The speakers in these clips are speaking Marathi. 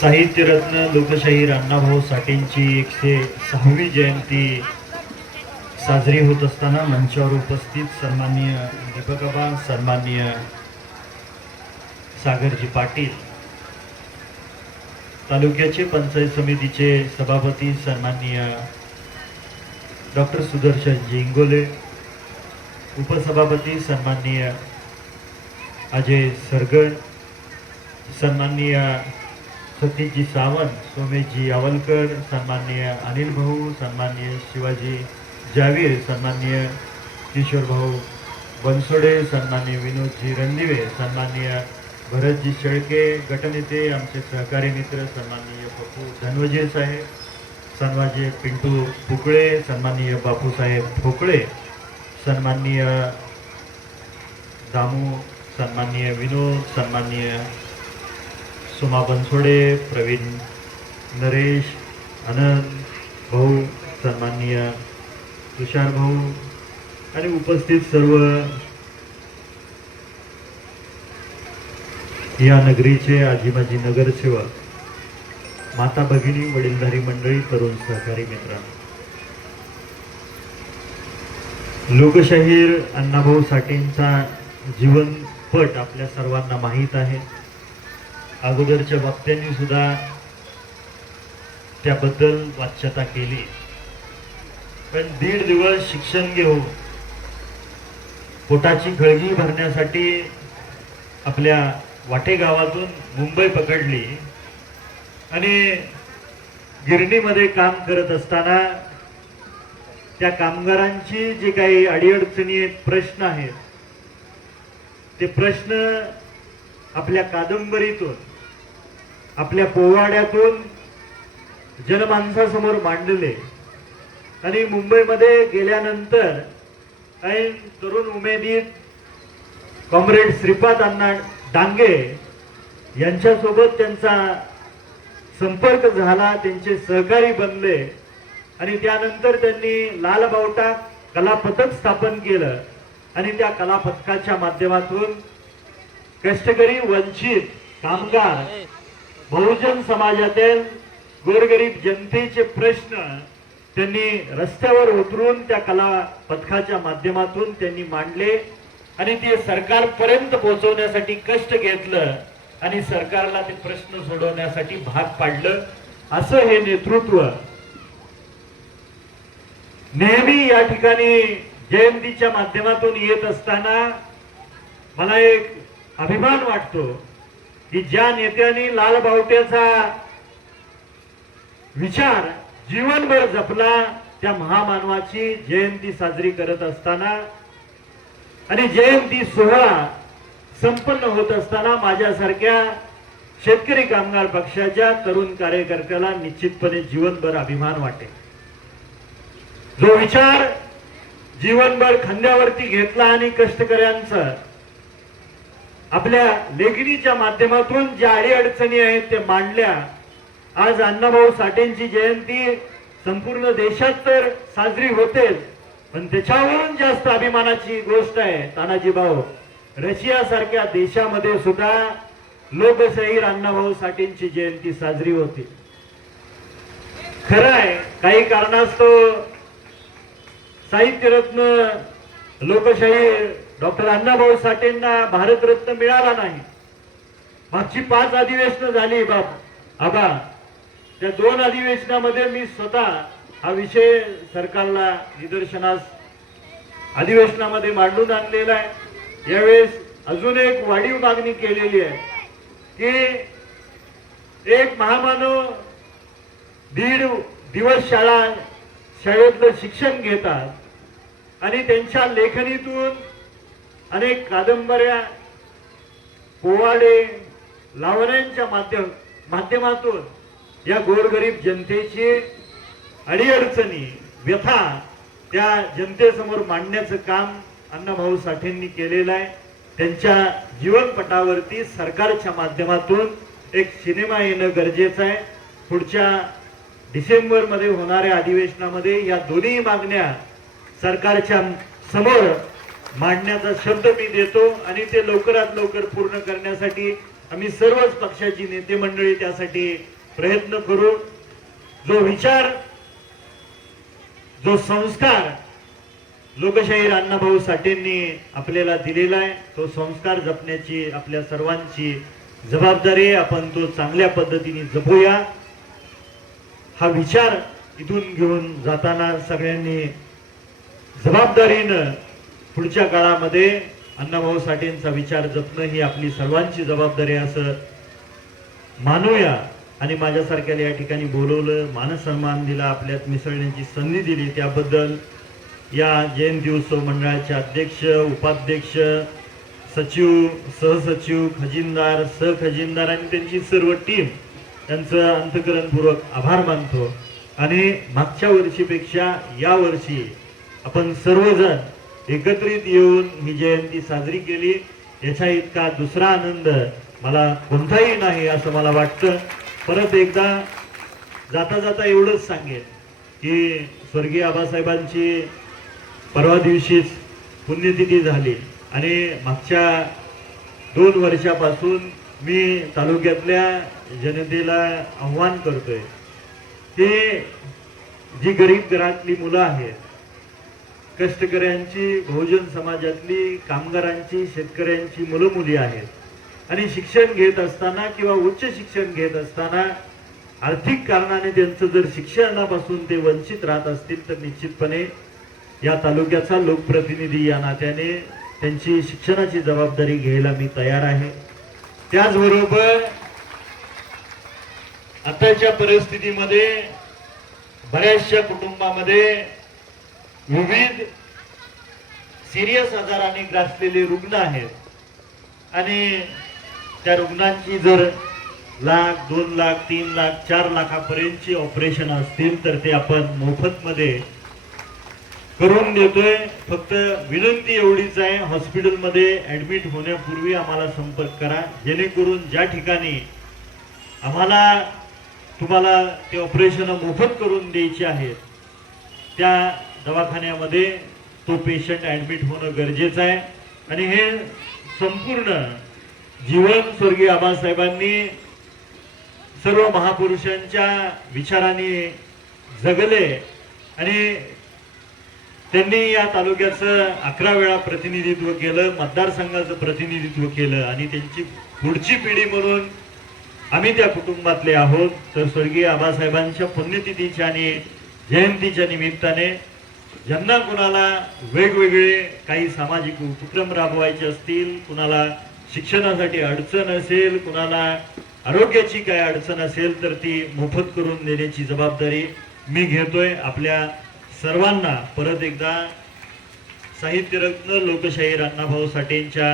साहित्यरत्न लोकशाहीर अण्णाभाऊ साठेंची 106वी जयंती साजरी होत असताना मंचावर उपस्थित सन्माननीय दीपकबा, सन्माननीय सागरजी पाटील, तालुक्याचे पंचायत समितीचे सभापती सन्माननीय डॉक्टर सुदर्शन इंगोले, उपसभापती सन्माननीय अजय सरगड, सन्माननीय सतीशजी सावंत, सोमेशजी आवलकर, सन्माननीय अनिल भाऊ, सन्माननीय शिवाजी जावीर, सन्माननीय किशोर भाऊ बनसोडे, सन्माननीय विनोदजी रणदिवे, सन्माननीय भरतजी शेळके, गटनेते आमचे सहकारी मित्र सन्माननीय पप्पू धनवजे साहेब, सन्माननीय पिंटू पुकळे, सन्माननीय बापूसाहेब ठोकळे, सन्माननीय दामू, सन्माननीय विनोद, सन्माननीय सुमा बनसोडे, प्रवीण नरेश, आनंद भाऊ, सन्माननीय तुषार भाऊ आणि उपस्थित सर्व या नगरीचे आजी माजी नगरसेवक, माता भगिनी, वडीलधारी मंडळी, तरुण सहकारी मित्रांनो, लोकशाहीर अण्णाभाऊ साठेंचा जीवनपट आपल्या सर्वांना माहीत आहे. अगोदरच्या वक्त्यांनी सुद्धा त्याबद्दल वाच्यता केली. पण 1.5 दिवस शिक्षण घेऊन पोटाची खळगी भरण्यासाठी आपल्या वाटे गावातून मुंबई पकडली आणि गिरणीमध्ये काम करत असताना त्या कामगारांची जे काही अडीअडचणी प्रश्न आहेत ते प्रश्न आपल्या कादंबरीतून, आपल्या पोवाड्यातून जनमानसासमोर मांडले आणि मुंबईमध्ये गेल्यानंतर ऐन तरुण उमेदीत कॉम्रेड श्रीपाद अण्णा डांगे यांच्यासोबत त्यांचा संपर्क झाला, त्यांचे सहकारी बनले आणि त्यानंतर त्यांनी लाल बावटा कला पथक स्थापन केलं आणि त्या कला पथकाच्या माध्यमातून कष्टकरी, वंचित, कामगार, बहुजन समाजातील गोरगरीब जनतेचे प्रश्न त्यांनी रस्त्यावर उतरून त्या कला पथकाच्या माध्यमातून त्यांनी मांडले आणि ते सरकारपर्यंत पोहोचवण्यासाठी कष्ट घेतलं आणि सरकारला ते प्रश्न सोडवण्यासाठी भाग पाडलं. असं हे नेतृत्व नेहमी या ठिकाणी जयंतीच्या माध्यमातून येत असताना मला एक अभिमान वाटतो की ज्या नेत्यांनी लाल बावट्याचा विचार जीवनभर जपला त्या महामानवाची जयंती साजरी करत असताना आणि जयंती सोहळा संपन्न होत असताना माझ्यासारख्या शेतकरी कामगार पक्षाच्या तरुण कार्यकर्त्याला निश्चितपणे जीवनभर अभिमान वाटेल. जो विचार जीवनभर खांद्यावरती घेतला आणि कष्टकऱ्यांचं आपल्या लेखणीच्या माध्यमातून ज्या अडीअडचणी आहेत ते मांडल्या. आज अण्णाभाऊ साठेंची जयंती संपूर्ण देशात तर साजरी होतेच, पण त्याच्यावरून जास्त अभिमानाची गोष्ट आहे तानाजी भाऊ, रशिया सारख्या देशामध्ये सुद्धा लोकशाहीर अण्णाभाऊ साठेंची जयंती साजरी होते. खरं आहे काही कारणास्तव साहित्यरत्न लोकशाहीर डॉक्टर अण्णाभाऊ साठेंना भारतरत्न मिळाला नाही. मागची 5 अधिवेशनं झाली आबा, त्या 2 अधिवेशनामध्ये मी स्वतः हा विषय सरकारला निदर्शनास अधिवेशनामध्ये मांडून आणलेला आहे. यावेळेस अजून एक वाढीव मागणी केलेली आहे की एक महामानव 1.5 दिवस शाळेतलं शिक्षण घेतात आणि त्यांच्या लेखणीतून अनेक कादंबऱ्या, पोवाडे, लावण्यांच्या माध्यमातून या गोरगरीब जनतेची अडीअडचणी, व्यथा त्या जनतेसमोर मांडण्याचं काम अण्णाभाऊ साठेंनी केलेलं आहे. त्यांच्या जीवनपटावरती सरकारच्या माध्यमातून एक सिनेमा येणं गरजेचं आहे. पुढच्या डिसेंबरमध्ये होणाऱ्या अधिवेशनामध्ये या दोन्ही मागण्या सरकारच्या समोर मांडण्याचा शब्द मी देतो आणि ते लवकरात लवकर पूर्ण करण्यासाठी आम्ही सर्वच पक्षाची नेते मंडळी त्यासाठी प्रयत्न करू. जो विचार, जो संस्कार लोकशाहीर अण्णाभाऊ साठेंनी आपल्याला दिलेला आहे, तो संस्कार जपण्याची आपल्या सर्वांची जबाबदारी आहे. आपण तो चांगल्या पद्धतीने जपूया. हा विचार इथून घेऊन जाताना सगळ्यांनी जबाबदारीनं पुढच्या काळामध्ये अण्णाभाऊ साठेंचा विचार जपणं ही आपली सर्वांची जबाबदारी असं मानूया. आणि माझ्यासारख्याला या ठिकाणी बोलवलं, मानसन्मान दिला, आपल्यात मिसळण्याची संधी दिली, त्याबद्दल या जयंती उत्सव मंडळाचे अध्यक्ष, उपाध्यक्ष, सचिव, सहसचिव, खजिनदार, सहखजिनदार आणि त्यांची सर्व टीम त्यांचं अंतःकरणपूर्वक आभार मानतो. आणि मागच्या वर्षीपेक्षा या वर्षी आपण सर्वजण एकत्रित येऊन ही जयंती साजरी केली, याच्या इतका दुसरा आनंद मला कोणताही नाही असं मला वाटतं. परत एकदा जाता जाता एवढंच सांगेन की स्वर्गीय आबासाहेबांची परवा दिवशीच पुण्यतिथी झाली आणि मागच्या 2 वर्षापासून मी तालुक्यातल्या जनतेला आव्हान करतोय की जी गरीब घरातली मुलं आहेत, कष्टकऱ्यांची, बहुजन समाजातली, कामगारांची, शेतकऱ्यांची मुलं मुली आहेत आणि शिक्षण घेत असताना किंवा उच्च शिक्षण घेत असताना आर्थिक कारणाने त्यांचं जर शिक्षणापासून ते वंचित राहत असतील तर निश्चितपणे या तालुक्याचा लोकप्रतिनिधी या नात्याने त्यांची शिक्षणाची जबाबदारी घ्यायला मी तयार आहे. त्याचबरोबर आताच्या परिस्थितीमध्ये बऱ्याचशा कुटुंबामध्ये विविध सिरियस आजाराने ग्रासलेले रुग्ण आहेत आणि त्या रुग्णांची जर 1 लाख, 2 लाख, 3 लाख, 4 लाखापर्यंतची ऑपरेशन असतील तर ते आपण मोफतमध्ये करून देतोय. फक्त विनंती एवढीच आहे, हॉस्पिटलमध्ये ऍडमिट होण्यापूर्वी आम्हाला संपर्क करा, जेणेकरून ज्या ठिकाणी आम्हाला तुम्हाला ते ऑपरेशन मोफत करून द्यायचे आहेत त्या दवाखान्यामध्ये तो पेशंट ऍडमिट होणं गरजेचं आहे. आणि हे संपूर्ण जीवन स्वर्गीय आबासाहेबांनी सर्व महापुरुषांच्या विचाराने जगले आणि त्यांनी या तालुक्याचं 11 वेळा प्रतिनिधित्व केलं, मतदारसंघाचं प्रतिनिधित्व केलं आणि त्यांची पुढची पिढी म्हणून आम्ही त्या कुटुंबातले आहोत. तर स्वर्गीय आबासाहेबांच्या पुण्यतिथीच्या आणि जयंतीच्या निमित्ताने ज्यांना कुणाला वेगवेगळे काही सामाजिक उपक्रम राबवायचे असतील, कुणाला शिक्षणासाठी अडचण असेल, कुणाला आरोग्याची काय अडचण असेल तर ती मोफत करून देण्याची जबाबदारी मी घेतोय. आपल्या सर्वांना परत एकदा साहित्यरत्न लोकशाहीर अण्णाभाऊ साठेंच्या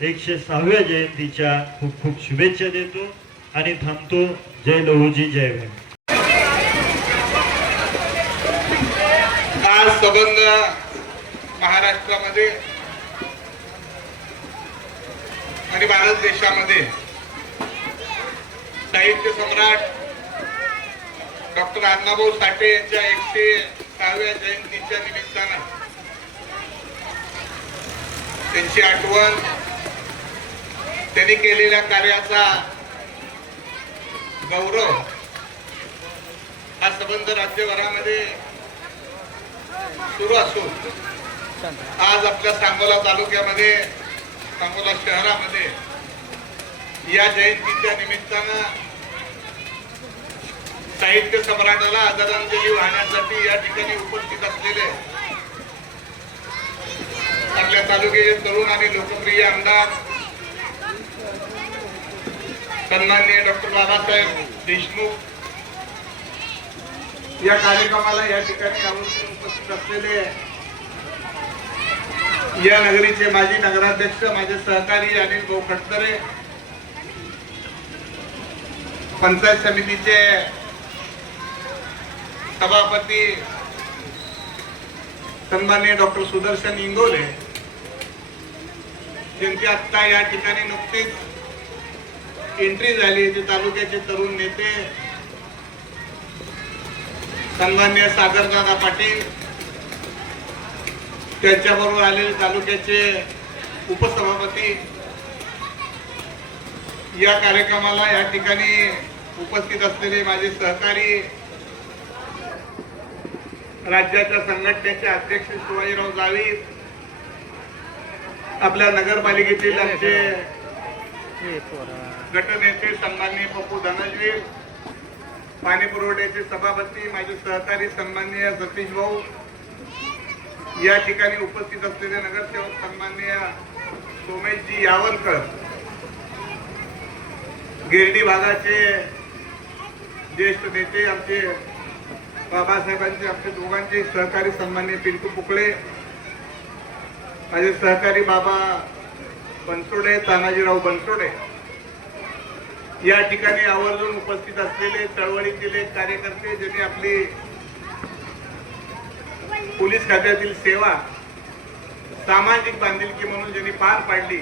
106व्या जयंतीच्या खूप खूप शुभेच्छा देतो आणि थांबतो. जय लहुजी, जय भीम. हा संबंध महाराष्ट्रामध्ये आणि भारत देशामध्ये साहित्य सम्राट डॉक्टर अण्णाभाऊ साठे यांच्या 106व्या जयंतीच्या निमित्तानं त्यांची आठवण, त्यांनी केलेल्या कार्याचा गौरव हा संबंध राज्यभरामध्ये सुरू असून आज आपल्या सांगोला तालुक्यामध्ये, सांगोला शहरामध्ये या जयंतीच्या निमित्तानं साहित्य सम्राटाला आदरांजली वाहण्यासाठी या ठिकाणी उपस्थित असलेले आपल्या तालुक्याचे तरुण आणि लोकप्रिय आमदार सन्माननीय डॉक्टर बाबासाहेब देशमुख, या कार्यक्रमाला या ठिकाणी आवर्जून उपस्थित असलेले या नगरीचे माजी नगराध्यक्ष, माझे सहकारी अनिल भाऊ खटतरे, पंचायत समितीचे सभापती सन्माननीय डॉक्टर सुदर्शन इंगोले, ज्यांची आता या ठिकाणी नुकतीच एंट्री झाली, ते तालुक्याचे तरुण नेते सन्माननीय सागरदादा पाटील, त्यांच्याबरोबर आलेले तालुक्याचे उपसभापती या कार्यक्रमाला या ठिकाणी उपस्थित असलेले माझे सहकारी, राज्याच्या संघटनेचे अध्यक्ष शिवाजीराव जावीर, आपल्या नगरपालिकेतील आमचे गटनेते सन्माननीय पप्पू धनजवीर, पाणी पुरवठ्याचे सभापती माझे सहकारी सन्माननीय सतीश भाऊ, या ठिकाणी उपस्थित असलेले नगरसेवक सन्माननीय सोमेशजी यावलकर, गिरडी भागाचे ज्येष्ठ नेते आमचे बाबासाहेबांचे आमचे दोघांचे सहकारी सन्माननीय पिंटू पुकळे, माझे सहकारी बाबा बनसोडे, तानाजीराव बनसोडे, या ठिकाणी आवर्जून उपस्थित असलेले चळवळीतील एक कार्यकर्ते ज्यांनी आपली पोलीस खात्यातील सेवा सामाजिक बांधिलकी म्हणून ज्यांनी पार पाडली,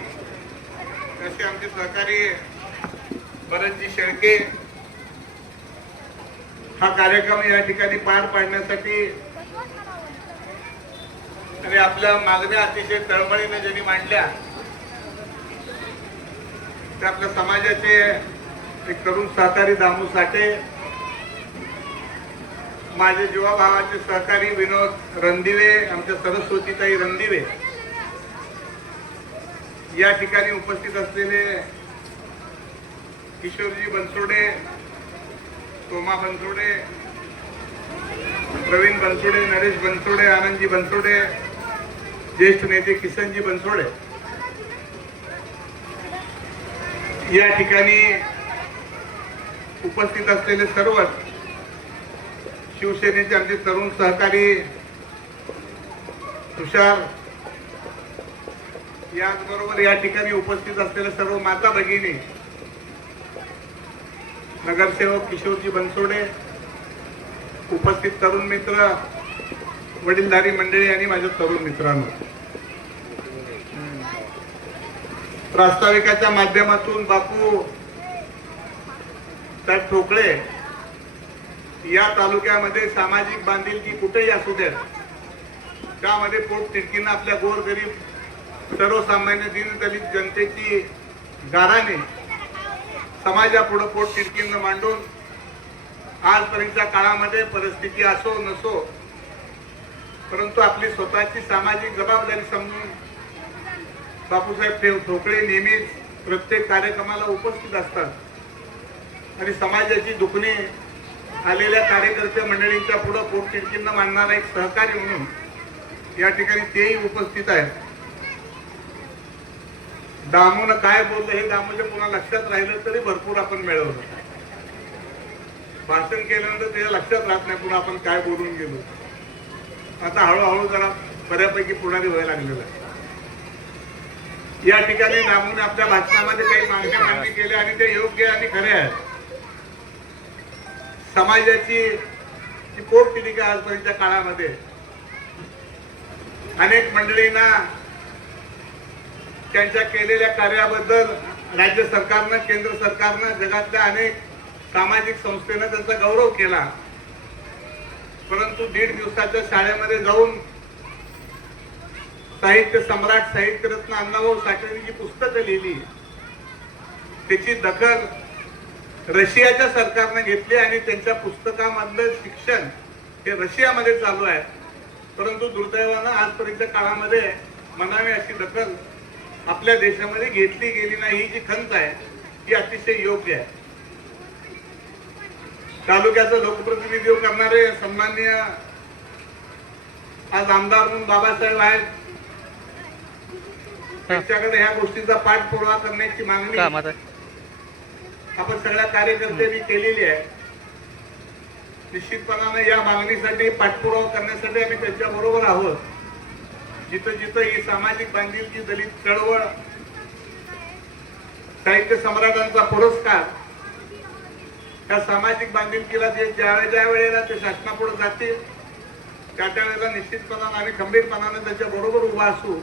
असे आमचे सहकारी भरतजी शेळके, हा कार्यक्रम या ठिकाणी पार पाडण्यासाठी आणि आपल्या मागण्या अतिशय तळमळीने ज्यांनी मांडल्या, ते आपल्या समाजाचे एक तरुण सहकारी दामू साठे, माझे जीवाभावाचे सहकारी विनोद रणदिवे, आमच्या सरस्वतीताई रणदिवे, या ठिकाणी उपस्थित असलेले किशोरजी बनसोडे, सोमा बनसोडे, प्रवीण बनसोडे, नरेश बनसोडे, आनंदजी बनसोडे, ज्येष्ठ नेते किसनजी बनसोडे, या ठिकाणी उपस्थित असलेले सर्व शिवसेनेचे आमचे तरुण सहकारी तुषार, याचबरोबर या ठिकाणी उपस्थित असलेल्या सर्व माता भगिनी, नगरसेवक किशोरजी बनसोडे, उपस्थित तरुण मित्र, वडीलधारी मंडळी आणि माझ्या तरुण मित्रांनो, प्रास्ताविकाच्या माध्यमातून बापू साहेब ठोकळे या तालुक्यामध्ये सामाजिक बांधिलकी कुठेही असू द्या, त्यामध्ये पोट तिडकीनं आपल्या गोरगरीब सर्वसामान्य दीनदलित जनतेची गाराने समाजापुढे पोट तिडकीनं मांडून आजपर्यंतच्या काळामध्ये परिस्थिती असो नसो, परंतु आपली स्वतःची सामाजिक जबाबदारी समजून बापूसाहेब ठोकळे नेहमीच प्रत्येक कार्यक्रमाला उपस्थित असतात आणि समाजाची दुखणी आलेल्या कार्यकर्ते मंडळींच्या पुढे पोट तिडकीनं मांडणारा एक सहकारी म्हणून या ठिकाणी तेही उपस्थित आहेत. दामून काय बोललं हे दामूच्या पुन्हा लक्षात राहिलं तरी भरपूर आपण मिळवलं. भाषण केल्यानंतर त्याच्या लक्षात राहत नाही पुन्हा आपण काय बोलून गेलो. आता हळूहळू जरा बऱ्यापैकी पुढारी व्हायला लागलेला आहे. या ठिकाणी दामूने आपल्या भाषणामध्ये काही मागण्या मान्य केल्या आणि ते योग्य आणि खरे आहेत. समाजाची पोटतिडकी आजपर्यंतच्या काळामध्ये अनेक मंडळींना त्यांच्या केलेल्या कार्याबद्दल राज्य सरकारनं, केंद्र सरकारनं, जगातल्या अनेक सामाजिक संस्थेनं त्यांचा गौरव केला. परंतु 1.5 दिवसाच्या शाळेमध्ये जाऊन साहित्य सम्राट, साहित्यरत्न अण्णाभाऊ साठेंनी जी पुस्तकं लिहिली त्याची दखल रशियाच्या सरकारनं घेतली आणि त्यांच्या पुस्तकामधलं शिक्षण हे रशियामध्ये चालू आहे. परंतु दुर्दैवानं आजपर्यंतच्या काळामध्ये म्हणावी अशी दखल आपल्या देशामध्ये घेतली गेली नाही. ही जी खंत आहे ही अतिशय योग्य आहे. तालुक्याचं लोकप्रतिनिधित्व करणारे सन्माननीय आज आमदार म्हणून बाबासाहेब आहेत, त्यांच्याकडे ह्या गोष्टीचा पाठपुरावा करण्याची मागणी आपण सगळ्या कार्यकर्त्यांनी केलेली आहे. निश्चितपणाने या मागणीसाठी पाठपुरावा करण्यासाठी आम्ही त्यांच्या बरोबर आहोत. जिथं जिथं ही सामाजिक बांधिलकी, दलित चळवळ, साहित्य सम्राटांचा पुरस्कार, त्या सामाजिक बांधिलकीला ज्या वेळेला ते शासनापुढे जातील त्या वेळेला निश्चितपणाने आणि खंबीरपणाने त्याच्या बरोबर उभा असू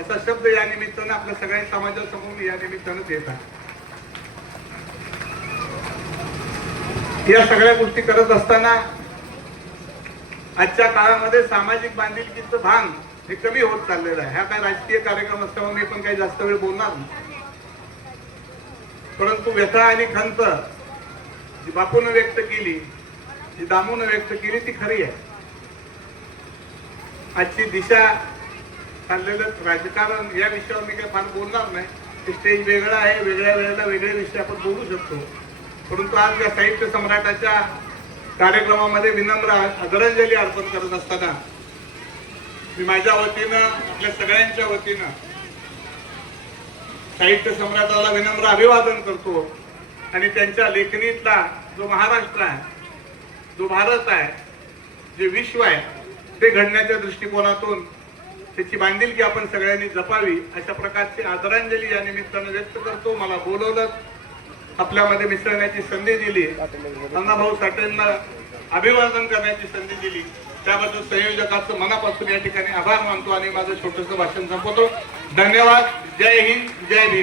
असा शब्द या निमित्तानं आपल्या सगळ्या समाजासमोर या निमित्तानं देत आहे. या सगळ्या गोष्टी करत असताना आजच्या काळामध्ये सामाजिक बांधिलकीचं भान हे कमी होत चाललेलं आहे. हा काय राजकीय कार्यक्रम असल्यामुळे मी पण काही जास्त वेळ बोलणार नाही. परंतु व्यथा आणि खंत जी बापूनं व्यक्त केली, जी दामूनं व्यक्त केली ती खरी आहे. आजची दिशा, चाललेलं राजकारण या विषयावर मी काही फार बोलणार नाही. ते स्टेज वेगळं आहे, वेगळ्या वेळेला वेगळे विषय आपण बोलू शकतो. परंतु आज या साहित्य सम्राटाच्या कार्यक्रमामध्ये विनम्र आदरांजली अर्पण करत असताना मी माझ्या वतीनं, आपल्या सगळ्यांच्या वतीनं साहित्य सम्राटाला विनम्र अभिवादन करतो आणि त्यांच्या लेखणीतला जो महाराष्ट्र आहे, जो भारत आहे, जे विश्व आहे, ते घडण्याच्या दृष्टिकोनातून त्याची बांधिलकी आपण सगळ्यांनी जपावी अशा प्रकारची आदरांजली या निमित्तानं व्यक्त करतो. मला बोलवलं, आपल्यामध्ये मिसळण्याची संधी दिली, अण्णाभाऊ साठेंना अभिवादन करण्याची संधी दिली, त्याबद्दल संयोजकाचं मनापासून या ठिकाणी आभार मानतो आणि माझं छोटंसं भाषण संपवतो. धन्यवाद. जय हिंद, जय भीम.